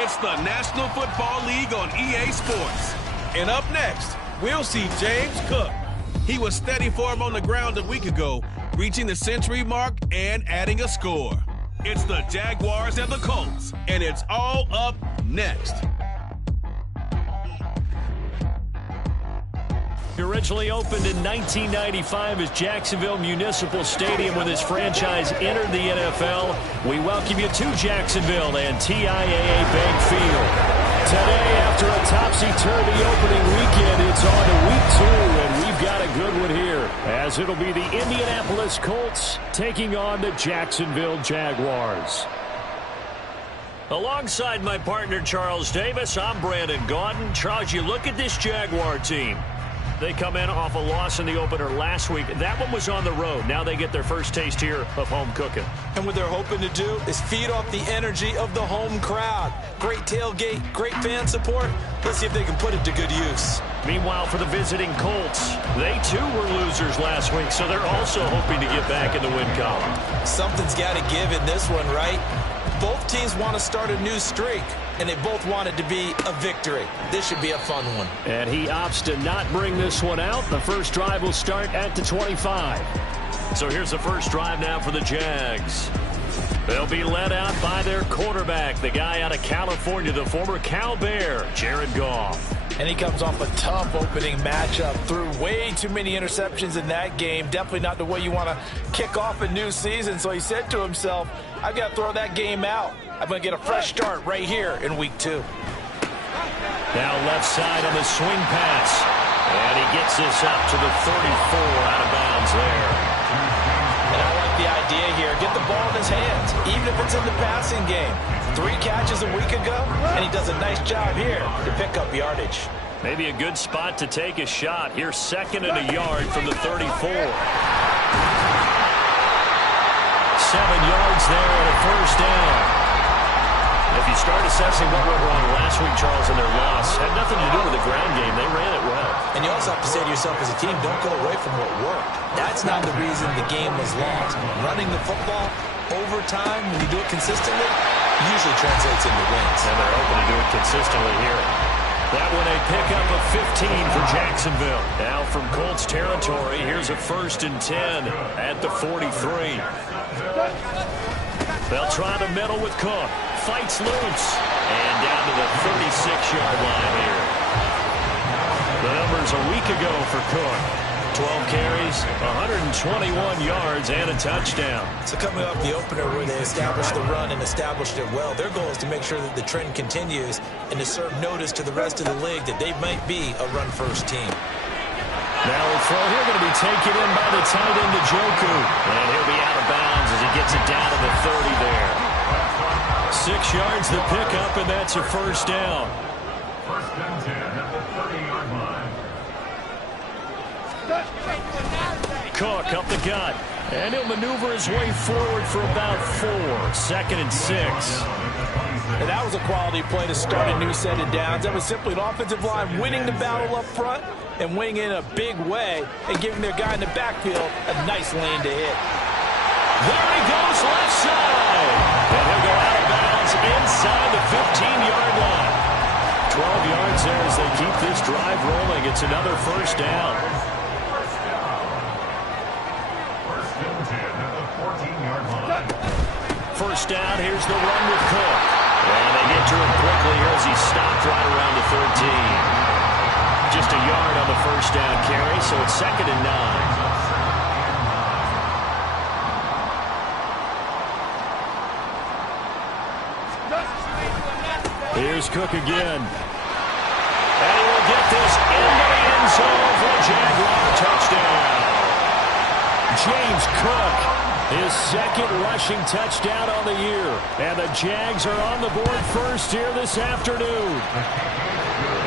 It's the National Football League on EA Sports. And up next, we'll see James Cook. He was steady for him on the ground a week ago, reaching the century mark and adding a score. It's the Jaguars and the Colts, and it's all up next. Originally opened in 1995 as Jacksonville Municipal Stadium when this franchise entered the NFL. We welcome you to Jacksonville and TIAA Bank Field. Today, after a topsy-turvy opening weekend, it's on to week 2, and we've got a good one here, as it'll be the Indianapolis Colts taking on the Jacksonville Jaguars. Alongside my partner, Charles Davis, I'm Brandon Gaudin. Charles, you look at this Jaguar team. They come in off a loss in the opener last week. That one was on the road. Now they get their first taste here of home cooking. And what they're hoping to do is feed off the energy of the home crowd. Great tailgate, great fan support. Let's see if they can put it to good use. Meanwhile, for the visiting Colts, they too were losers last week, so they're also hoping to get back in the win column. Something's got to give in this one, right? Both teams want to start a new streak, and they both want it to be a victory. This should be a fun one. And he opts to not bring this one out. The first drive will start at the 25. So here's the first drive now for the Jags. They'll be led out by their quarterback, the guy out of California, the former Cal Bear, Jared Goff. And he comes off a tough opening matchup. Threw way too many interceptions in that game. Definitely not the way you want to kick off a new season. So he said to himself, I've got to throw that game out. I'm going to get a fresh start right here in week 2. Now left side on the swing pass. And he gets this up to the 34 out of bounds there. And I like the idea here. Get the ball in his hands, even if it's in the passing game. 3 catches a week ago, and he does a nice job here to pick up yardage. Maybe a good spot to take a shot. Here's 2nd and a yard from the 34. 7 yards there and a first down. If you start assessing what went wrong last week, Charles, in their loss, had nothing to do with the ground game. They ran it well. And you also have to say to yourself as a team, don't go away from what worked. That's not the reason the game was lost. Running the football over time, when you do it consistently, usually translates into wins. And they're hoping to do it consistently here. That one a pickup of 15 for Jacksonville. Now from Colts territory, here's a 1st and 10 at the 43. They'll try the middle with Cook. Fights loose. And down to the 36-yard line here. The numbers a week ago for Cook. 12 carries, 121 yards, and a touchdown. So coming off the opener where they established the run and established it well, their goal is to make sure that the trend continues and to serve notice to the rest of the league that they might be a run-first team. Now a throw here going to be taken in by the tight end, Njoku. And he'll be out of bounds as he gets it down to the 30 there. 6 yards the pickup, and that's a first down. 1st and 10 at the 30-yard line. Cook up the gut. And he'll maneuver his way forward for about 4. 2nd and 6. And that was a quality play to start a new set of downs. That was simply an offensive line winning the battle up front and winning in a big way and giving their guy in the backfield a nice lane to hit. There he goes, left side. And he'll go out of bounds inside the 15-yard line. 12 yards there as they keep this drive rolling. It's another first down. First down, here's the run with Cook. And they get to him quickly here as he's stopped right around the 13. Just a yard on the first down carry, so it's 2nd and 9. Here's Cook again. And he will get this into the end zone for a Jaguar touchdown. James Cook, his 2nd rushing touchdown on the year. And the Jags are on the board first here this afternoon.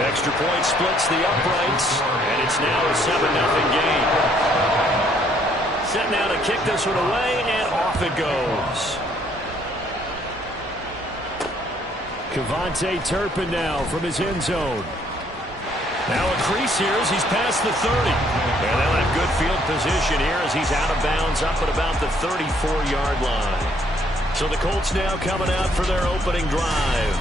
Extra point splits the uprights, and it's now a 7-0 game. Set now to kick this one away, and off it goes. Kevontae Turpin now from his end zone. Now a crease here as he's past the 30. And they'll have good field position here as he's out of bounds up at about the 34-yard line. So the Colts now coming out for their opening drive.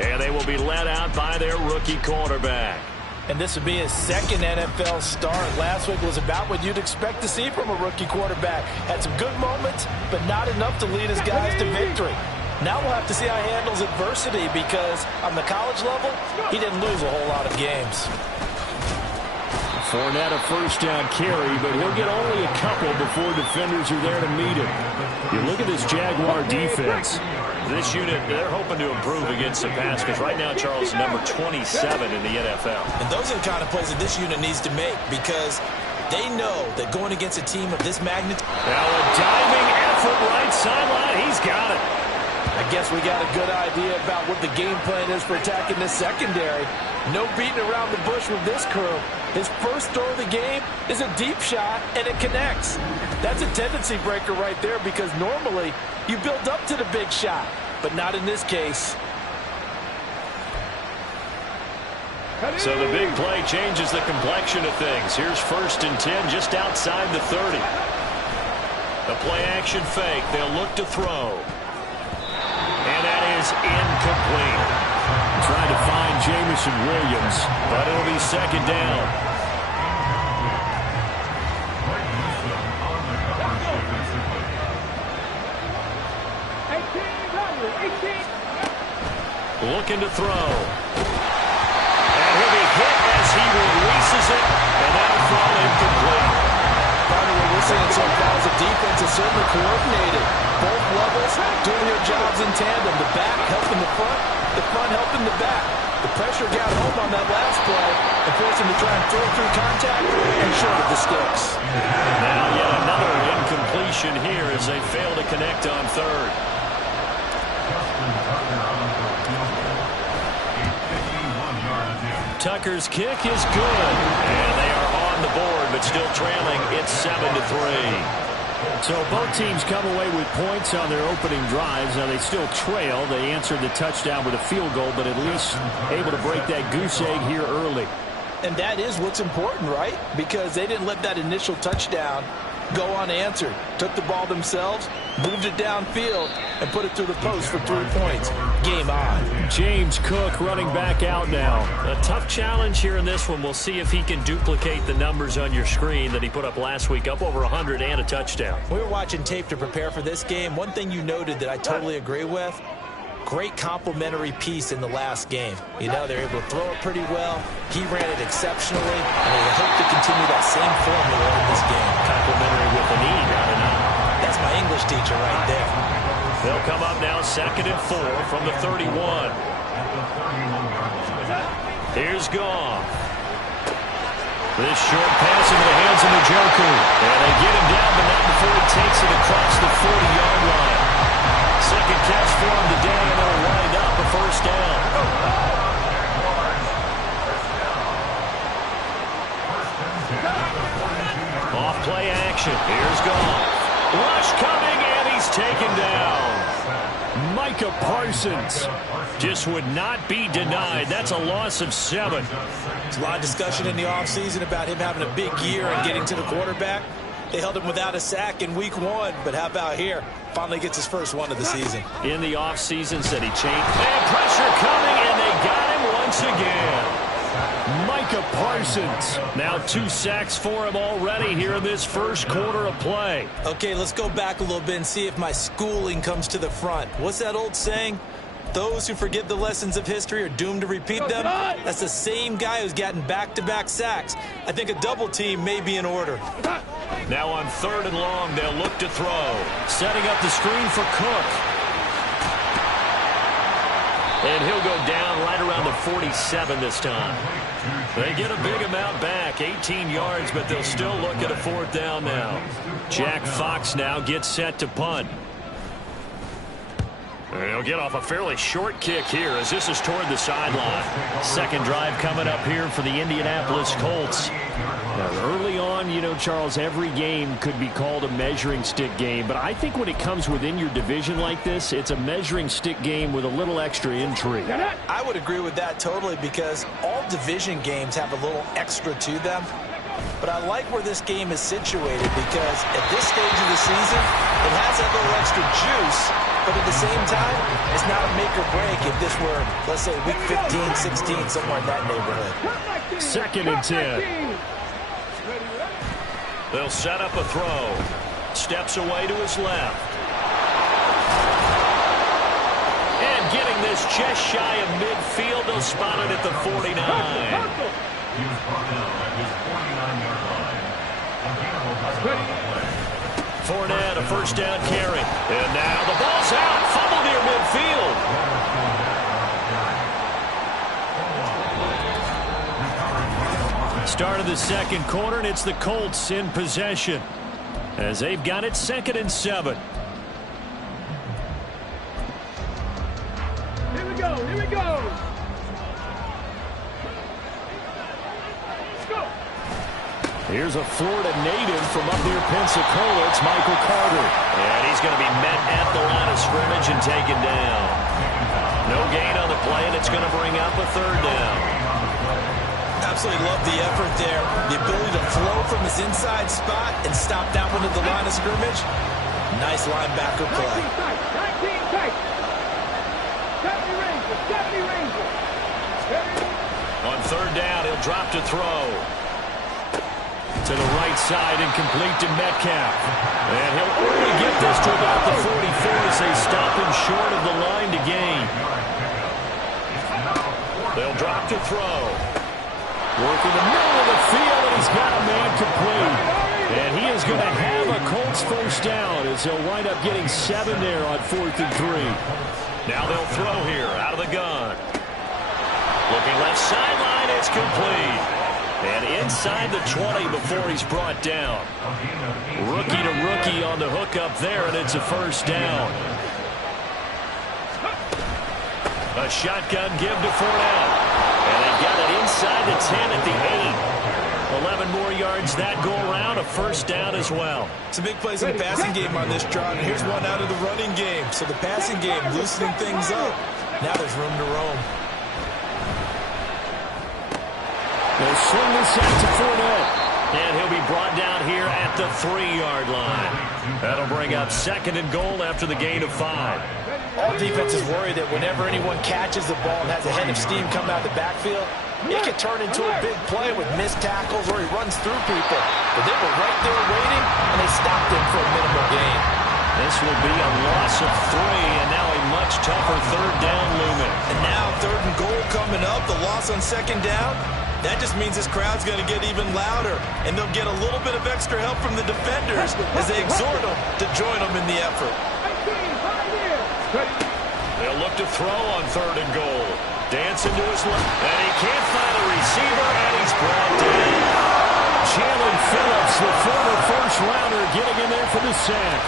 And they will be led out by their rookie quarterback. And this would be his second NFL start. Last week was about what you'd expect to see from a rookie quarterback. Had some good moments, but not enough to lead his guys to victory. Now we'll have to see how he handles adversity because on the college level, he didn't lose a whole lot of games. Fournette a first down carry, but he'll get only a couple before defenders are there to meet him. You look at this Jaguar defense. This unit, they're hoping to improve against the pass because right now, Charles, number 27 in the NFL. And those are the kind of plays that this unit needs to make because they know that going against a team of this magnitude. Now a diving effort right sideline. He's got it. I guess we got a good idea about what the game plan is for attacking this secondary. No beating around the bush with this crew. His first throw of the game is a deep shot, and it connects. That's a tendency breaker right there because normally you build up to the big shot, but not in this case. So the big play changes the complexion of things. Here's 1st and 10 just outside the 30. The play action fake. They'll look to throw. And that is incomplete. Trying to find Jameson Williams, but it'll be 2nd down. Looking to throw. And he'll be hit as he releases it, and that'll fall incomplete. Partner, what we're seeing so far is the defense is certainly coordinated. Both levels doing their jobs in tandem. The back helping the front helping the back. The pressure got home on that last play and forced him to try and throw through contact and short of the sticks. Now yet another incompletion here as they fail to connect on 3rd. Tucker's kick is good, and they are on the board, but still trailing. It's 7-3. So both teams come away with points on their opening drives. Now they still trail. They answered the touchdown with a field goal, but at least able to break that goose egg here early. And that is what's important, right? Because they didn't let that initial touchdown go unanswered. Took the ball themselves, moved it downfield, and put it through the post for 3 points. Game on. James Cook running back out now. A tough challenge here in this one. We'll see if he can duplicate the numbers on your screen that he put up last week, up over 100 and a touchdown. We were watching tape to prepare for this game. One thing you noted that I totally agree with, great complementary piece in the last game. You know, they're able to throw it pretty well. He ran it exceptionally, and they hope to continue that same formula in this game. Complimentary with an E, not an I. That's my English teacher right there. They'll come up now 2nd and 4 from the 31. Here's Goff. This short pass into the hands of Njoku. And they get him down, but not before he takes it across the 40-yard line. Second catch for him today, and they'll wind up a 1st down. Off play action. Here's Goff. Rush coming, and he's taken down. Micah Parsons just would not be denied. That's a loss of 7. There's a lot of discussion in the offseason about him having a big year and getting to the quarterback. They held him without a sack in week 1, but how about here? Finally gets his first one of the season. In the offseason, said he changed. And pressure coming, and they got him once again. Micah Parsons. Now 2 sacks for him already here in this first quarter of play. Okay, let's go back a little bit and see if my schooling comes to the front. What's that old saying? Those who forget the lessons of history are doomed to repeat them. That's the same guy who's gotten back-to-back sacks. I think a double team may be in order. Now on 3rd and long, they'll look to throw. Setting up the screen for Cook. And he'll go down right around the 47 this time. They get a big amount back, 18 yards, but they'll still look at a 4th down now. Jack Fox now gets set to punt. And he'll get off a fairly short kick here as this is toward the sideline. Second drive coming up here for the Indianapolis Colts. Now, early on, you know, Charles, every game could be called a measuring stick game, but I think when it comes within your division like this, it's a measuring stick game with a little extra intrigue. I would agree with that totally because all division games have a little extra to them. But I like where this game is situated because at this stage of the season, it has that little extra juice but at the same time, it's not a make or break if this were, let's say, week 15, 16, somewhere in that neighborhood. 2nd and 10. They'll set up a throw. Steps away to his left. And getting this just shy of midfield, they'll spot it at the 49. He was brought down at his 49-yard line. Fournette, a first down carry. And now the ball's out. Fumble near midfield. Start of the second quarter, and it's the Colts in possession as they've got it 2nd and 7. Here we go. Here we go. Let's go. Here's a Florida native from up near Pensacola. It's Michael Carter. And he's going to be met at the line of scrimmage and taken down. No gain on the play, and it's going to bring up a 3rd down. Absolutely love the effort there. The ability to flow from his inside spot and stop that one at the line of scrimmage. Nice linebacker play. 19 tight. 70 Rangers. On 3rd down, he'll drop to throw. To the right side and complete to Metcalf. And he'll only get this to about the 44 as they stop him short of the line to gain. They'll drop to throw. Working the middle of the field, and he's got a man complete. And he is going to have a Colts first down as he'll wind up getting 7 there on 4th and 3. Now they'll throw here out of the gun. Looking left sideline, it's complete. And inside the 20 before he's brought down. Rookie to rookie on the hook up there, and it's a first down. A shotgun give to Fournette. And they got it inside the 10 at the 8. 11 more yards that go around, a first down as well. Some big plays in the passing game on this drive. And here's one out of the running game. So the passing game loosening things up. Now there's room to roam. They'll swing this out to Fournette. And he'll be brought down here at the 3-yard line. That'll bring up 2nd and goal after the gain of 5. All defenses worry that whenever anyone catches the ball and has a head of steam come out of the backfield, it can turn into a big play with missed tackles or he runs through people. But they were right there waiting, and they stopped him for a minimal gain. This will be a loss of 3, and now a much tougher 3rd down looming. And now 3rd and goal coming up, the loss on 2nd down. That just means this crowd's going to get even louder, and they'll get a little bit of extra help from the defenders as they exhort them to join them in the effort. They'll look to throw on 3rd and goal. Dancing to his left, and he can't find a receiver, and he's brought down. Jalen Phillips, the former first-rounder, getting in there for the sack.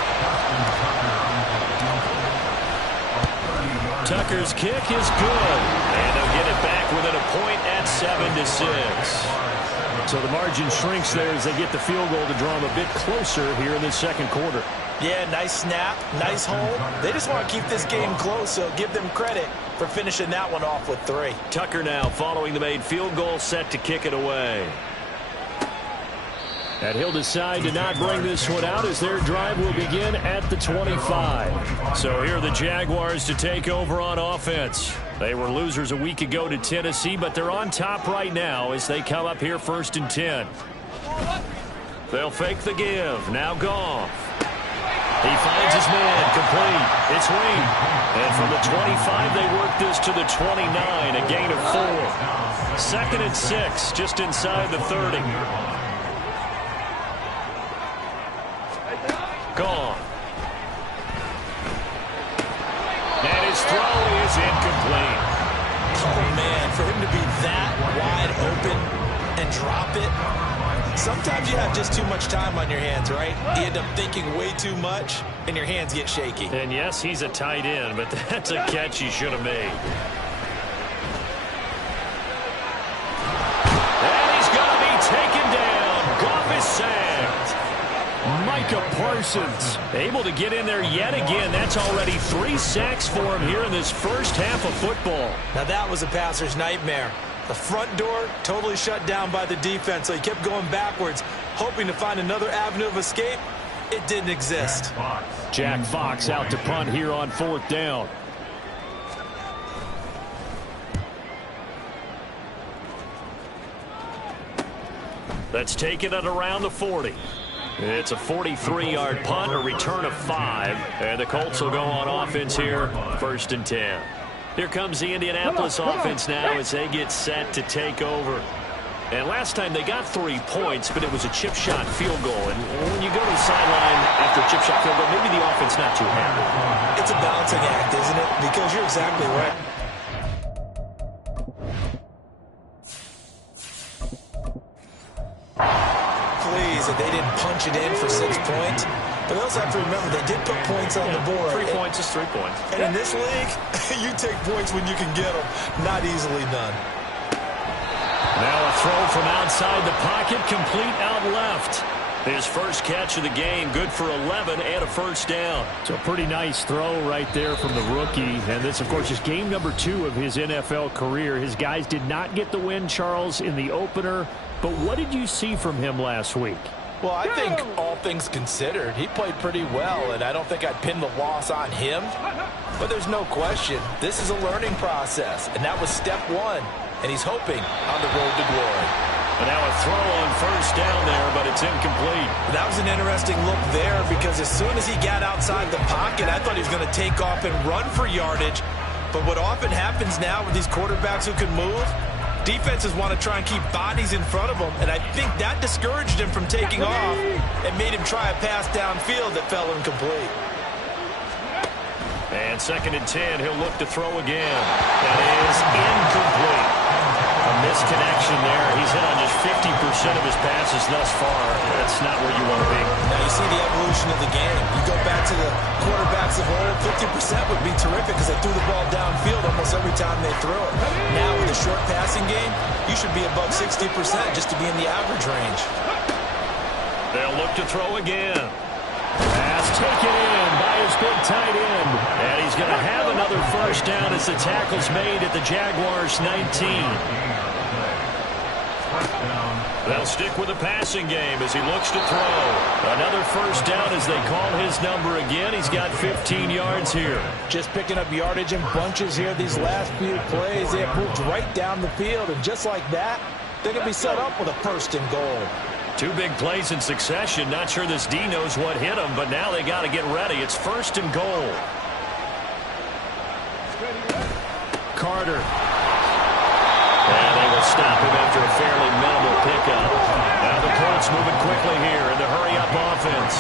Tucker's kick is good, and they'll get it back within a point at 7-6. So the margin shrinks there as they get the field goal to draw them a bit closer here in the 2nd quarter. Yeah, nice snap, nice hold. They just want to keep this game close, so give them credit for finishing that one off with 3. Tucker now following the made field goal, set to kick it away. And he'll decide to not bring this one out as their drive will begin at the 25. So here are the Jaguars to take over on offense. They were losers a week ago to Tennessee, but they're on top right now as they come up here 1st and 10. They'll fake the give. Now Goff. He finds his man, complete. It's Reed. And from the 25, they work this to the 29, a gain of 4. 2nd and 6, just inside the 30. Gone. And his throw is incomplete. Oh, man, for him to be that wide open and drop it. Sometimes you have just too much time on your hands, right? You end up thinking way too much, and your hands get shaky. And yes, he's a tight end, but that's a catch he should have made. And he's going to be taken down. Goff is sacked. Micah Parsons able to get in there yet again. That's already 3 sacks for him here in this first half of football. Now that was a passer's nightmare. The front door totally shut down by the defense, so he kept going backwards, hoping to find another avenue of escape, It didn't exist. Jack Fox out to punt here on 4th down. That's taken at around the 40. It's a 43-yard punt, a return of 5, and the Colts will go on offense here, 1st and 10. Here comes the Indianapolis offense now as they get set to take over. And last time they got 3 points, but it was a chip shot field goal. And when you go to the sideline after a chip shot field goal, maybe the offense not too happy. It's a balancing act, isn't it? Because you're exactly right. Please, that they didn't punch it in for 6 points. But they also have to remember they did put points on the board. 3 points is 3 points. And in this league, you take points when you can get them. Not easily done. Now a throw from outside the pocket, complete out left. His first catch of the game, good for 11 and a 1st down. So a pretty nice throw right there from the rookie. And this, of course, is game number 2 of his NFL career. His guys did not get the win, Charles, in the opener. But what did you see from him last week? Well, I think all things considered, he played pretty well, and I don't think I'd pin the loss on him. But there's no question, this is a learning process, and that was step 1. And he's hoping on the road to glory. And now a throw on 1st down there, but it's incomplete. That was an interesting look there because as soon as he got outside the pocket, I thought he was going to take off and run for yardage. But what often happens now with these quarterbacks who can move, defenses want to try and keep bodies in front of them. And I think that discouraged him from taking off and made him try a pass downfield that fell incomplete. And 2nd and 10, he'll look to throw again. That is incomplete. A misconnection there. He's hit on just 50% of his passes thus far. That's not where you want to be. Now you see the evolution of the game. You go back to the quarterbacks of old, 50% would be terrific because they threw the ball downfield almost every time they threw it. Now with the short passing game, you should be above 60% just to be in the average range. They'll look to throw again. Pass taken in by his big tight end. And he's going to have another 1st down as the tackle's made at the Jaguars' 19. They'll stick with the passing game as he looks to throw. Another 1st down as they call his number again. He's got 15 yards here. Just picking up yardage in bunches here these last few plays. They have moved right down the field, and just like that, they're going to be set up with a 1st and goal. 2 big plays in succession. Not sure this D knows what hit him, but now they got to get ready. It's 1st and goal. Carter. And they will stop him after a fairly minimal pickup. Now the Colts moving quickly here in the hurry-up offense.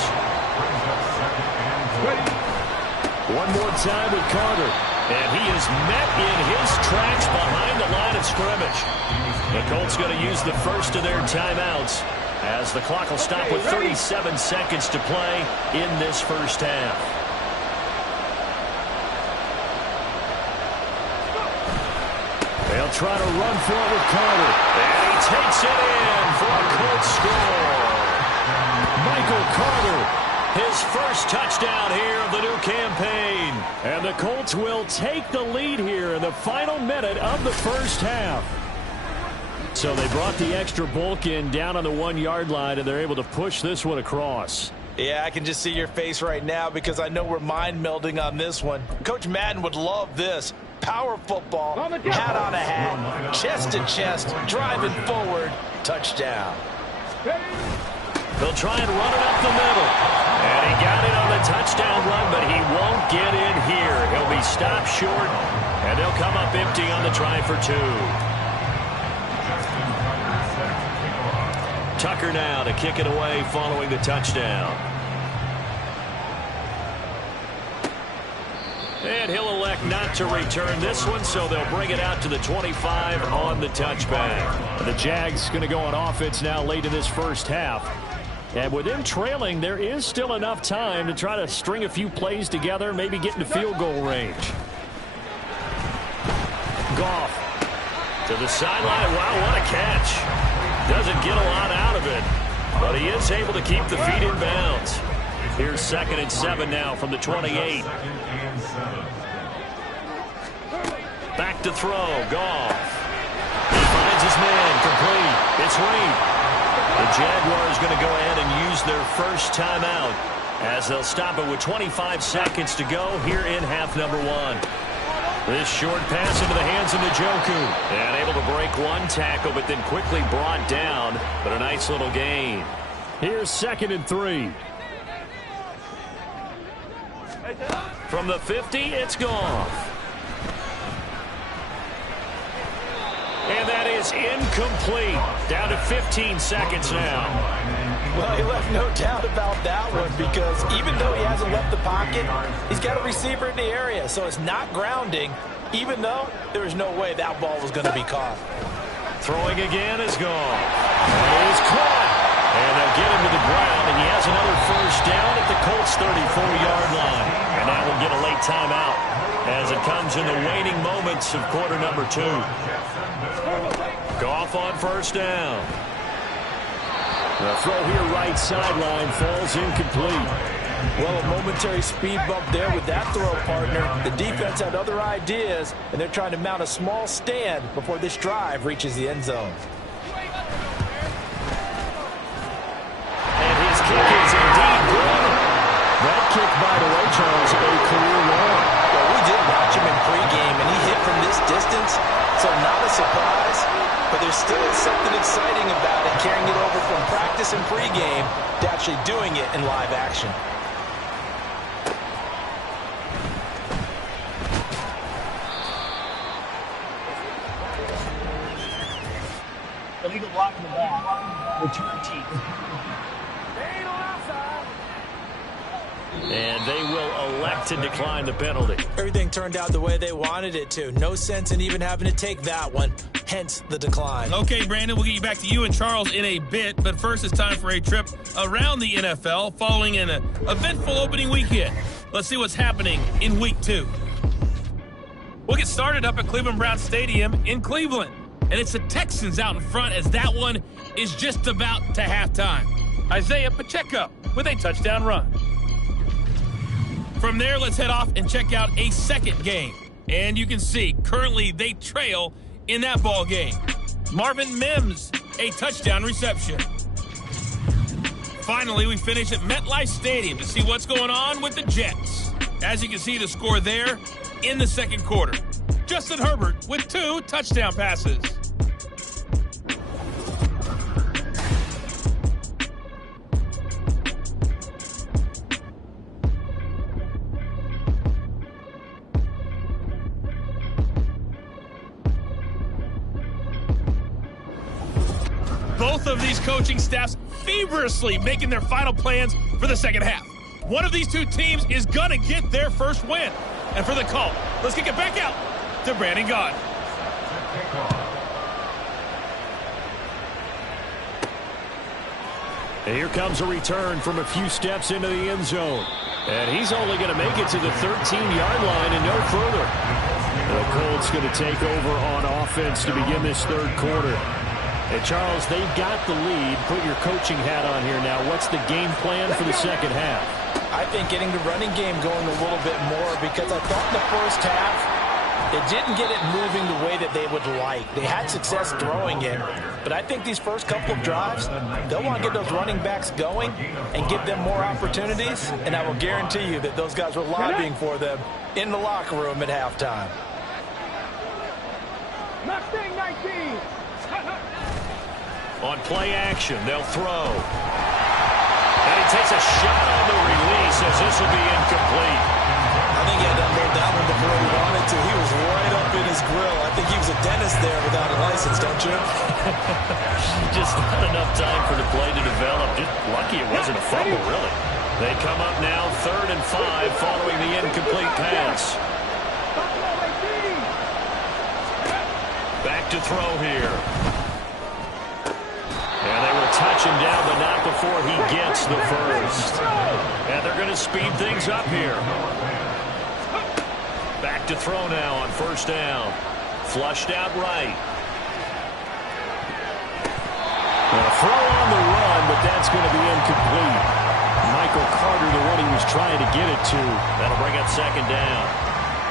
One more time with Carter. And he is met in his tracks behind the line of scrimmage. The Colts going to use the first of their timeouts as the clock will stop with 37 seconds to play in this 1st half. They'll try to run for it with Carter. And he takes it in for a Colts score. Michael Carter, his first touchdown here of the new campaign. And the Colts will take the lead here in the final minute of the 1st half. So they brought the extra bulk in down on the 1-yard line, and they're able to push this one across. Yeah, I can just see your face right now because I know we're mind melding on this one. Coach Madden would love this. Power football, hat on a hat, chest to chest, driving forward, touchdown. They'll try and run it up the middle. And he got it on the touchdown run, but he won't get in here. He'll be stopped short, and they'll come up empty on the try for 2. Tucker now to kick it away following the touchdown. And he'll elect not to return this one, so they'll bring it out to the 25 on the touchback. The Jags going to go on offense now late in this 1st half. And with them trailing, there is still enough time to try to string a few plays together, maybe get into field goal range. Goff to the sideline. Wow, what a catch. Doesn't get a lot out of it, but he is able to keep the feet in bounds. Here's 2nd and 7 now from the 28. Back to throw. Goff. He finds his man. Complete. It's Reed. The Jaguars going to go ahead and use their first timeout. as they'll stop it with 25 seconds to go here in half number one. This short pass into the hands of Njoku. And able to break one tackle, but then quickly brought down. But a nice little gain. Here's 2nd and 3. From the 50, it's gone. And that is incomplete. Down to 15 seconds now. Well, he left no doubt about that one, because even though he hasn't left the pocket, he's got a receiver in the area, so it's not grounding, even though there was no way that ball was going to be caught. Throwing again is gone. And he's caught. And they'll get him to the ground, and he has another first down at the Colts' 34-yard line. And that will get a late timeout as it comes in the waning moments of quarter number 2. Goff on first down. The throw here right sideline falls incomplete. Well, a momentary speed bump there with that throw, partner. The defense had other ideas, and they're trying to mount a small stand before this drive reaches the end zone. And his kick is indeed good. That kick, by the way, Charles, a career long. Well, we did watch him in pregame, and he hit from this distance, so not a surprise. But there still is something exciting about it, carrying it over from practice and pregame to actually doing it in live action. Illegal block in the back. Return team. And they will elect to decline the penalty. Everything turned out the way they wanted it to. No sense in even having to take that one, hence the decline. Okay, Brandon, we'll get you back to you and Charles in a bit, but first it's time for a trip around the NFL following an eventful opening weekend. Let's see what's happening in week 2. We'll get started up at Cleveland Browns Stadium in Cleveland, and it's the Texans out in front as that one is just about to halftime. Isaiah Pacheco with a touchdown run. From there, let's head off and check out a second game. And you can see, currently they trail in that ball game. Marvin Mims, a touchdown reception. Finally, we finish at MetLife Stadium to see what's going on with the Jets. As you can see, the score there in the second quarter. Justin Herbert with 2 touchdown passes. Both of these coaching staffs feverishly making their final plans for the second half. One of these two teams is going to get their first win. And for the call, let's kick it back out to Brandon Gaudin. And here comes a return from a few steps into the end zone. And he's only going to make it to the 13-yard line and no further. The Colts going to take over on offense to begin this third quarter. And Charles, they've got the lead. Put your coaching hat on here now. What's the game plan for the second half? I think getting the running game going a little bit more, because I thought in the first half they didn't get it moving the way that they would like. They had success throwing it, but I think these first couple of drives, they'll want to get those running backs going and give them more opportunities, and I will guarantee you that those guys were lobbying for them in the locker room at halftime. Mustang 19. On play action, they'll throw. And he takes a shot on the release as this will be incomplete. I think he had to unload that one before he wanted to. He was right up in his grill. I think he was a dentist there without a license, don't you? Just not enough time for the play to develop. Just lucky it wasn't a fumble, really. They come up now 3rd and 5 following the incomplete pass. Back to throw here. And they will touch him down, but not before he gets the first. And they're going to speed things up here. Back to throw now on first down. Flushed out right. And a throw on the run, but that's going to be incomplete. Michael Carter, the one he was trying to get it to. That'll bring up second down.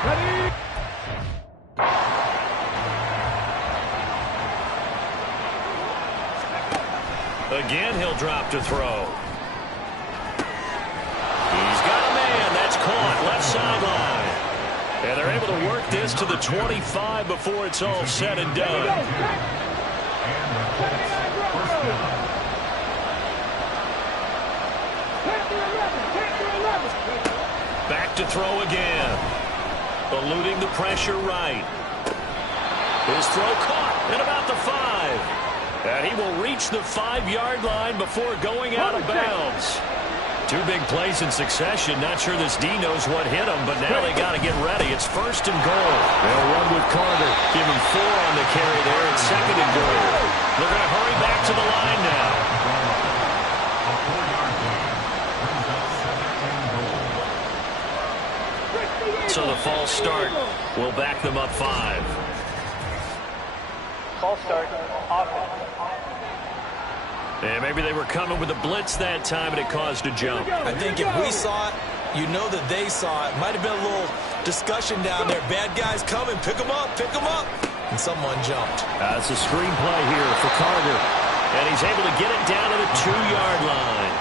Ready? Again, he'll drop to throw. And they're able to work this to the 25 before it's all said and done. Back to throw again. Eluding the pressure right. His throw caught at about the 5. And he will reach the 5-yard line before going out of bounds. 2 big plays in succession. Not sure this D knows what hit him, but now they got to get ready. It's 1st and goal. They'll run with Carter. Give him 4 on the carry there. It's 2nd and goal. They're going to hurry back to the line now. So the false start will back them up 5. False start. Offense. And maybe they were coming with a blitz that time, and it caused a jump. I think if we saw it, you know that they saw it. Might have been a little discussion down there. Bad guys coming. Pick them up. Pick them up. And someone jumped. It's a screen play here for Carter. And he's able to get it down to the 2-yard line.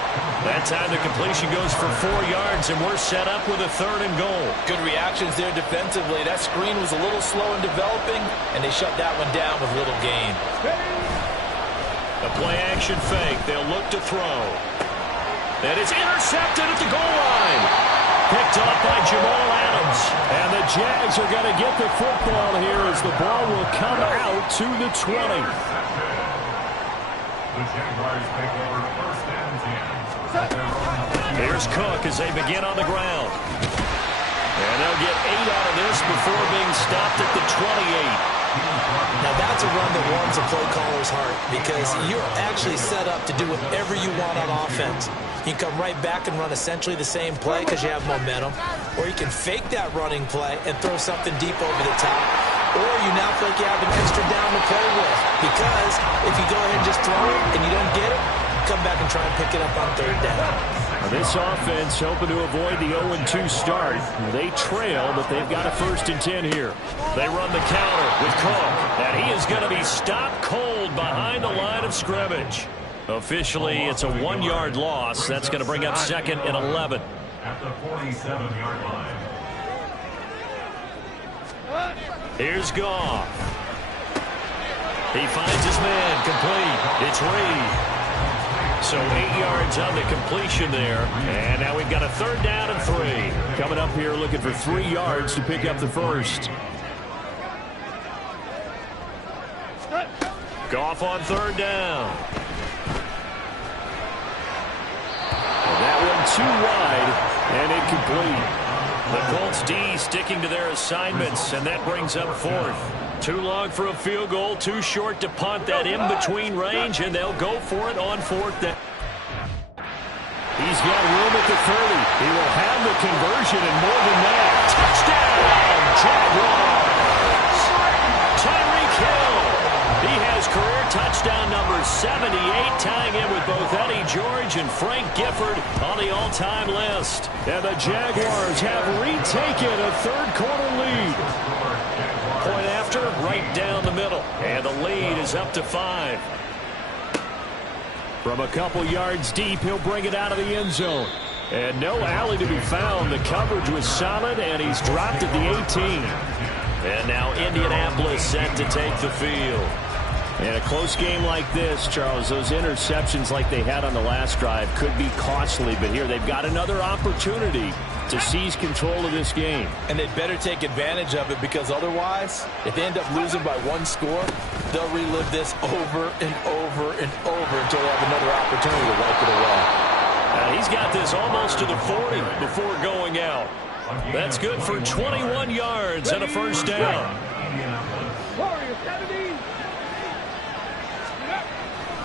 That time the completion goes for 4 yards, and we're set up with a 3rd and goal. Good reactions there defensively. That screen was a little slow in developing, and they shut that one down with little gain. A play-action fake. They'll look to throw. And it's intercepted at the goal line. Picked off by Jamal Adams. And the Jags are going to get the football here as the ball will come out to the 20. The Jaguars take over 1st and 10. Here's Cook as they begin on the ground. And they'll get 8 out of this before being stopped at the 28. Now that's a run that warms a play caller's heart because you're actually set up to do whatever you want on offense. You can come right back and run essentially the same play because you have momentum, or you can fake that running play and throw something deep over the top, or you now feel like you have an extra down to play with because if you go ahead and just throw it and you don't get it, come back and try and pick it up on 3rd down. This offense hoping to avoid the 0-2 start. They trail, but they've got a 1st and 10 here. They run the counter with Cook, and he is going to be stopped cold behind the line of scrimmage. Officially, it's a 1-yard loss. That's going to bring up 2nd and 11. At the 47-yard line. Here's Goff. He finds his man complete. It's Reed. So 8 yards on the completion there. And now we've got a 3rd down and 3. Coming up here looking for 3 yards to pick up the 1st. Goff on 3rd down. And that one too wide and incomplete. The Colts D sticking to their assignments, and that brings up 4th. Too long for a field goal, too short to punt that in-between range, and they'll go for it on 4th down. He's got room at the 30. He will have the conversion and more than that. Touchdown, Jaguars! Tyreek Hill. He has career touchdown number 78, tying in with both Eddie George and Frank Gifford on the all-time list. And the Jaguars have retaken a 3rd-quarter lead. Point after, right down the middle. And the lead is up to 5. From a couple yards deep, he'll bring it out of the end zone. And no alley to be found. The coverage was solid, and he's dropped at the 18. And now Indianapolis set to take the field. In a close game like this, Charles, those interceptions like they had on the last drive could be costly. But here they've got another opportunity to seize control of this game. And they'd better take advantage of it because otherwise, if they end up losing by 1 score, they'll relive this over and over and over until they have another opportunity to wipe it away. He's got this almost to the 40 before going out. That's good for 21 yards and a 1st down.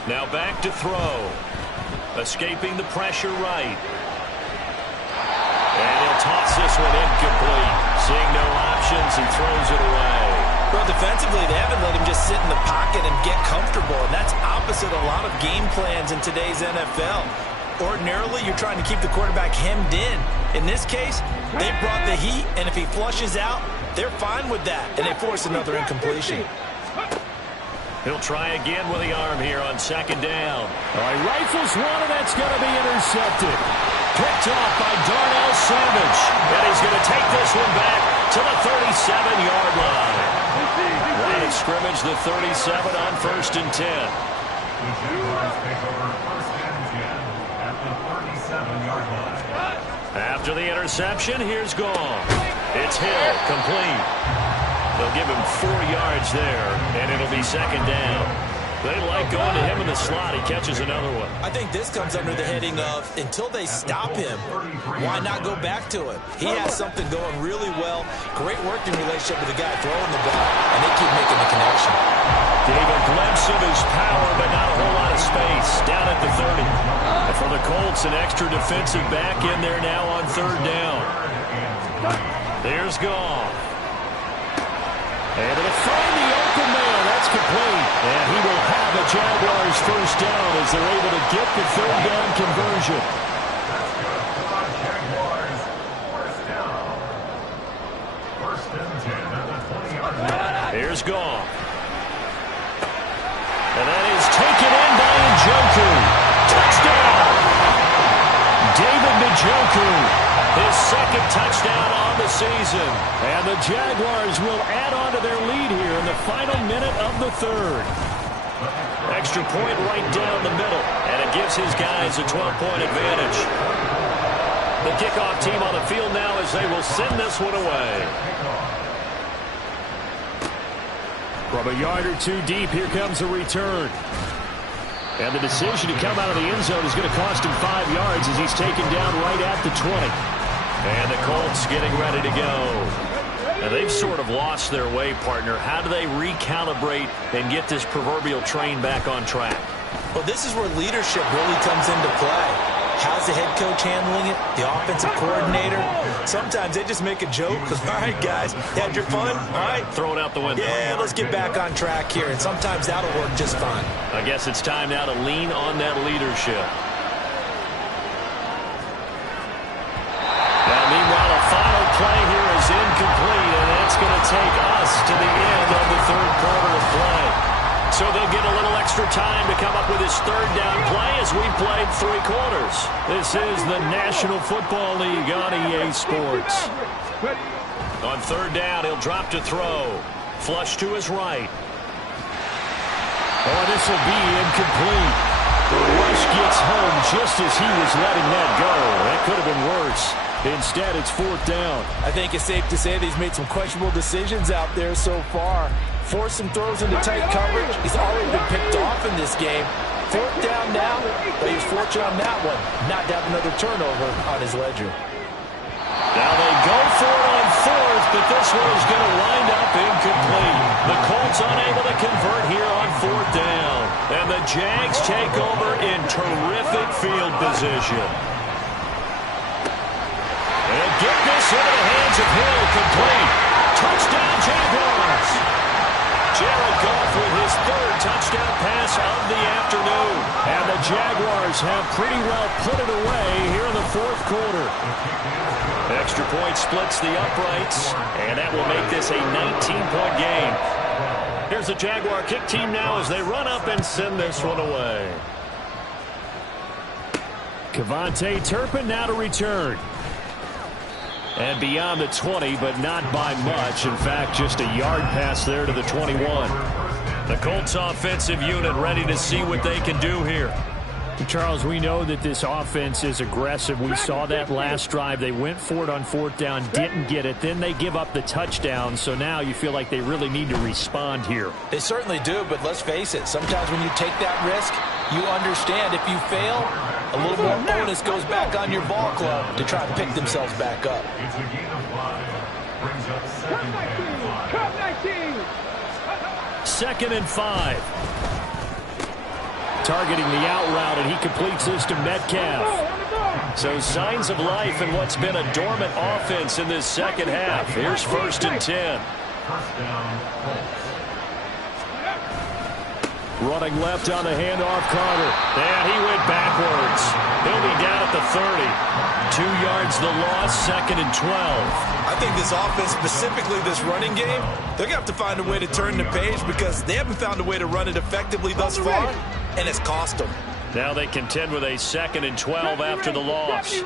Now back to throw. Escaping the pressure right. And he'll toss this one incomplete. Seeing no options, he throws it away. Well, defensively, they haven't let him just sit in the pocket and get comfortable, and that's opposite a lot of game plans in today's NFL. Ordinarily, you're trying to keep the quarterback hemmed in. In this case, they brought the heat, and if he flushes out, they're fine with that, and they force another incompletion. He'll try again with the arm here on 2nd down. All right, rifles one, and that's going to be intercepted. Picked off by Darnell Savage. And he's going to take this one back to the 37-yard line. Line of scrimmage, the 37 on 1st and 10. The Jaguars take over 1st and 10 at the 37-yard line. After the interception, here's Gong. It's Hill, complete. They'll give him 4 yards there, and it'll be 2nd down. They like going to him in the slot. He catches another one. I think this comes under the heading of until they stop him, why not go back to it? He has something going really well. Great working relationship with the guy throwing the ball, and they keep making the connection. Gave a glimpse of his power, but not a whole lot of space. Down at the 30. And for the Colts, an extra defensive back in there now on 3rd down. There's Goff. Able to find the open man. That's complete. And he will have a Jaguars 1st down as they're able to get the 3rd down conversion. That's good for the Jaguars. 1st down. 1st and 10 at the 20-yard line. Here's Goff. And that is taken in by Njoku. Touchdown! David Njoku, his 2nd touchdown on the season. And the Jaguars will add on to their lead here in the final minute of the 3rd. Extra point right down the middle, and it gives his guys a 12-point advantage. The kickoff team on the field now as they will send this one away. From a yard or 2 deep, here comes a return. And the decision to come out of the end zone is going to cost him 5 yards as he's taken down right at the 20. And the Colts getting ready to go. And they've sort of lost their way, partner. How do they recalibrate and get this proverbial train back on track? Well, this is where leadership really comes into play. How's the head coach handling it? The offensive coordinator? Sometimes they just make a joke. All right, guys, had your fun? All right. Throw it out the window. Yeah, let's get back on track here. And sometimes that'll work just fine. I guess it's time now to lean on that leadership. Now, meanwhile, a final play here is incomplete, and that's going to take us to the end of the 3rd quarter of play. So they'll get a little extra time to come up with his 3rd down play as we played 3 quarters. This is the National Football League on EA Sports. On 3rd down, he'll drop to throw. Flush to his right. Oh, this will be incomplete. The rush gets home just as he was letting that go. That could have been worse. Instead, it's 4th down. I think it's safe to say that he's made some questionable decisions out there so far. Forced some throws into tight coverage. He's already been picked off in this game. 4th down now, but he was fortunate on that one. Not to have another turnover on his ledger. Now they go for it on 4th, but this one is going to wind up incomplete. The Colts unable to convert here on 4th down. And the Jags take over in terrific field position. And get this into the hands of Hill, complete. Touchdown, Jaguars. Jared Goff with his 3rd touchdown pass of the afternoon. And the Jaguars have pretty well put it away here in the 4th quarter. Extra point splits the uprights, and that will make this a 19-point game. Here's the Jaguar kick team now as they run up and send this one away. Kevontae Turpin now to return. And beyond the 20, but not by much. In fact, just a yard pass there to the 21. The Colts offensive unit ready to see what they can do here. Charles, we know that this offense is aggressive. We saw that last drive. They went for it on 4th down, didn't get it. Then they give up the touchdown. So now you feel like they really need to respond here. They certainly do, but let's face it. Sometimes when you take that risk, you understand if you fail, a little more onus goes back on your ball club to try and pick themselves back up. It's a gain of 5. Brings up 2nd and 5. Cut 19. 2nd and 5. Targeting the out route, and he completes this to Metcalf. So signs of life in what's been a dormant offense in this 2nd half. Here's 1st and 10. 1st down, Colts. Running left on the handoff, Carter. And he went backwards. He'll be down at the 30. 2 yards the loss, 2nd and 12. I think this offense, specifically this running game, they're going to have to find a way to turn the page because they haven't found a way to run it effectively thus far, and it's cost them. Now they contend with a 2nd and 12 after the loss.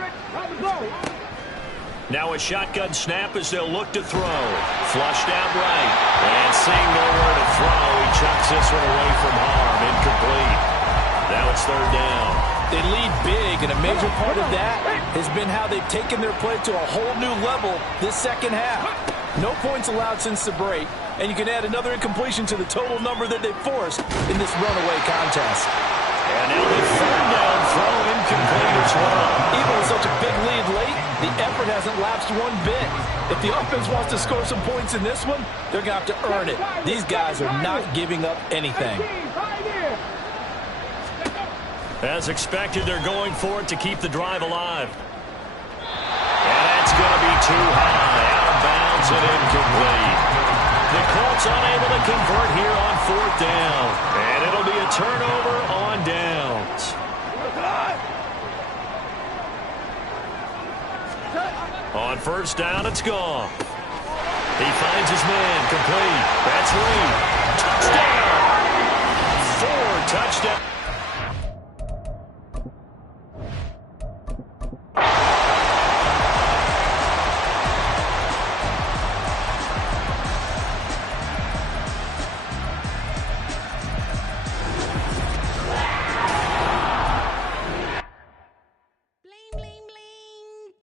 Now a shotgun snap as they'll look to throw. Flushed out right. And seeing nowhere to throw, he chucks this one away from harm. Incomplete. Now it's third down. They lead big, and a major part of that has been how they've taken their play to a whole new level this second half. No points allowed since the break, and you can add another incompletion to the total number that they forced in this runaway contest. And now the third down throw incomplete as well. Even with such a big lead late, the effort hasn't lapsed one bit. If the offense wants to score some points in this one, they're going to have to earn it. These guys are not giving up anything. As expected, they're going for it to keep the drive alive. And that's going to be too high. Out of bounds and incomplete. The Colts unable to convert here on fourth down. And it'll be a turnover on downs. On first down, it's gone. He finds his man complete. That's